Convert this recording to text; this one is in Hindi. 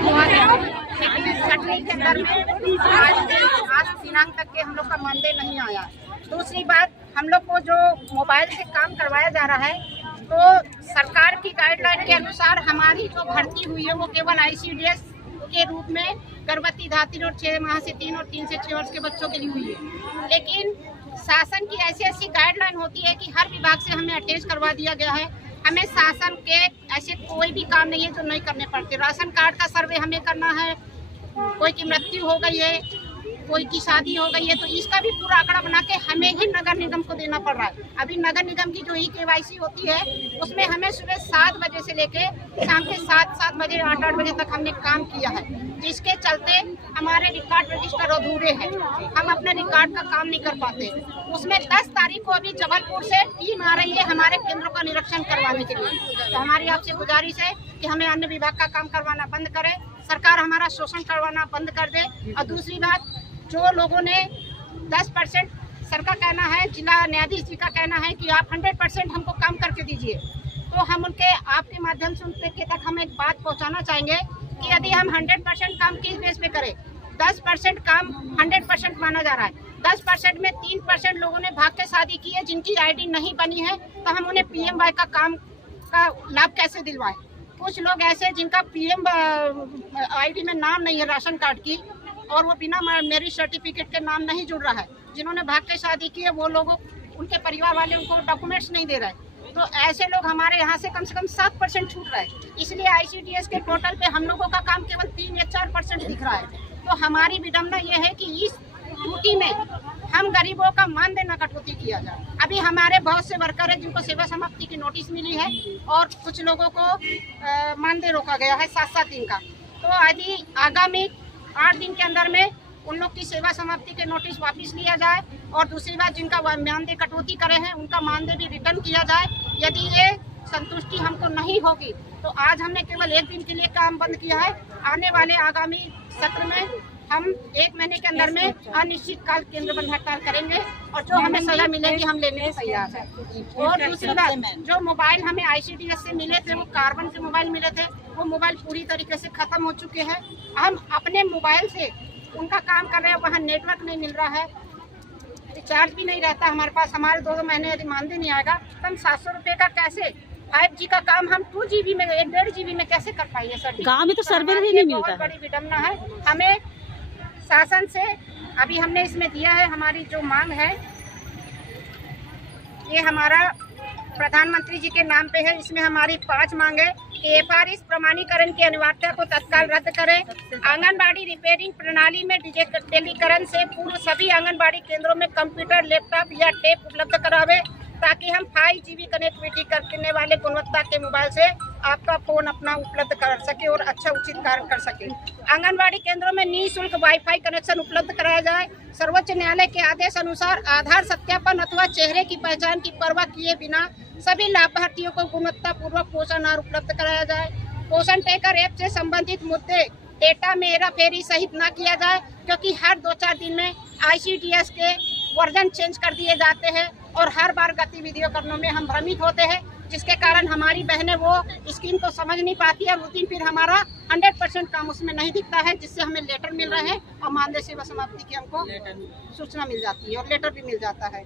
हुआ है, लेकिन इस कटनी के अंदर में आज दिनांक तक के हम लोग का मानदेय नहीं आया। दूसरी बात, हम लोग को जो मोबाइल से काम करवाया जा रहा है, तो सरकार की गाइडलाइन के अनुसार हमारी जो भर्ती हुई है वो केवल ICDS के रूप में गर्भवती धात्री और 6 माह से 3 और 3 से 6 वर्ष के बच्चों के लिए हुई है। लेकिन शासन की ऐसी गाइडलाइन होती है कि हर विभाग से हमें अटैच करवा दिया गया है। हमें शासन के ऐसे कोई भी काम नहीं है जो नहीं करने पड़ते। राशन कार्ड का सर्वे हमें करना है, कोई की मृत्यु हो गई है, कोई की शादी हो गई है, तो इसका भी पूरा आंकड़ा बना के हमें ही नगर निगम को देना पड़ रहा है। अभी नगर निगम की जो KYC होती है उसमें हमें सुबह 7 बजे से लेके शाम के 7 बजे 8 बजे तक हमने काम किया है, जिसके चलते हमारे रिकॉर्ड रजिस्टर अधूरे हैं। हम अपने रिकॉर्ड का काम नहीं कर पाते। उसमें 10 तारीख को अभी जबलपुर से टीम आ रही है हमारे केंद्रों का निरीक्षण करवाने के लिए। तो हमारी आपसे गुजारिश है कि हमें अन्य विभाग का काम करवाना बंद करे, सरकार हमारा शोषण करवाना बंद कर दे। और दूसरी बात, जो लोगों ने 10% सर का कहना है, जिला न्यायाधीश जी का कहना है कि आप 100% हमको काम करके दीजिए, तो हम उनके आपके माध्यम से उनके तक हम एक बात पहुंचाना चाहेंगे कि यदि हम 100% काम किस बेस पे करें। 10% काम 100% माना जा रहा है। 10% में 3% लोगों ने भाग के शादी की है, जिनकी ID नहीं बनी है, तो हम उन्हें PMY का काम का लाभ कैसे दिलवाएं। कुछ लोग ऐसे जिनका PM ID में नाम नहीं है राशन कार्ड की, और वो बिना मैरिज सर्टिफिकेट के नाम नहीं जुड़ रहा है, जिन्होंने भाग के शादी की है, वो लोगों उनके परिवार वाले उनको डॉक्यूमेंट्स नहीं दे रहे। तो ऐसे लोग हमारे यहाँ से कम 7% छूट रहा है। इसलिए ICDS के पोर्टल पे हम लोगों का काम केवल 3 या 4% दिख रहा है। तो हमारी विडम्बना ये है कि इस त्रुटि में हम गरीबों का मानदेय न कटौती किया जाए। अभी हमारे बहुत से वर्कर है जिनको सेवा समाप्ति की नोटिस मिली है, और कुछ लोगों को मानदेय रोका गया है 7-7 दिन का। तो यदि आगामी 8 दिन के अंदर में उन लोग की सेवा समाप्ति के नोटिस वापस लिया जाए, और दूसरी बात, जिनका मानदेय कटौती करे हैं उनका मानदेय भी रिटर्न किया जाए। यदि ये संतुष्टि हमको नहीं होगी तो आज हमने केवल 1 दिन के लिए काम बंद किया है। आने वाले आगामी सत्र में हम 1 महीने के अंदर में अनिश्चित काल केंद्र बंद हड़ताल करेंगे, और जो हमें सजा मिलेगी हम लेने को तैयार हैं। और दूसरी बात, जो मोबाइल हमें ICDS से मिले थे, वो कार्बन के मोबाइल मिले थे, वो मोबाइल पूरी तरीके से खत्म हो चुके हैं। हम अपने मोबाइल से उनका काम कर रहे हैं, वहाँ नेटवर्क नहीं मिल रहा है, रिचार्ज भी नहीं रहता हमारे पास। हमारे 2 महीने यदि मानदेय नहीं आएगा तो हम 700 रुपये का कैसे 5G का काम हम 2 GB में 1.5 GB में कैसे कर पाएंगे सर? गाँव में तो सर्वर भी नहीं मिलता है। बड़ी विडम्बना है। हमें शासन से अभी हमने इसमें दिया है, हमारी जो मांग है ये हमारा प्रधानमंत्री जी के नाम पे है। इसमें हमारी 5 मांग है कि FRS प्रमाणीकरण की अनिवार्यता को तत्काल रद्द करें। आंगनबाड़ी रिपेयरिंग प्रणाली में डिजिटलीकरण से पूर्व सभी आंगनबाड़ी केंद्रों में कंप्यूटर, लैपटॉप या टेप उपलब्ध करावे, ताकि हम 5G कनेक्टिविटी करने वाले गुणवत्ता के मोबाइल से आपका फोन अपना उपलब्ध कर सके और अच्छा उचित कार्य कर सके। आंगनबाड़ी केंद्रों में निःशुल्क वाईफाई कनेक्शन उपलब्ध कराया जाए। सर्वोच्च न्यायालय के आदेश अनुसार आधार सत्यापन अथवा चेहरे की पहचान की परवाह किए बिना सभी लाभार्थियों को गुणवत्ता पूर्वक पोषण आहार उपलब्ध कराया जाए। पोषण ट्रैकर ऐप से संबंधित मुद्दे डेटा में हेराफेरी सहित न किया जाए, क्योंकि हर 2-4 दिन में ICDS के वर्जन चेंज कर दिए जाते हैं, और हर बार गतिविधियों करने में हम भ्रमित होते हैं, जिसके कारण हमारी बहनें वो स्कीम को समझ नहीं पाती है। उस दिन फिर हमारा 100% काम उसमें नहीं दिखता है, जिससे हमें लेटर मिल रहे हैं और मानदेय सेवा समाप्ति की हमको सूचना मिल जाती है और लेटर भी मिल जाता है।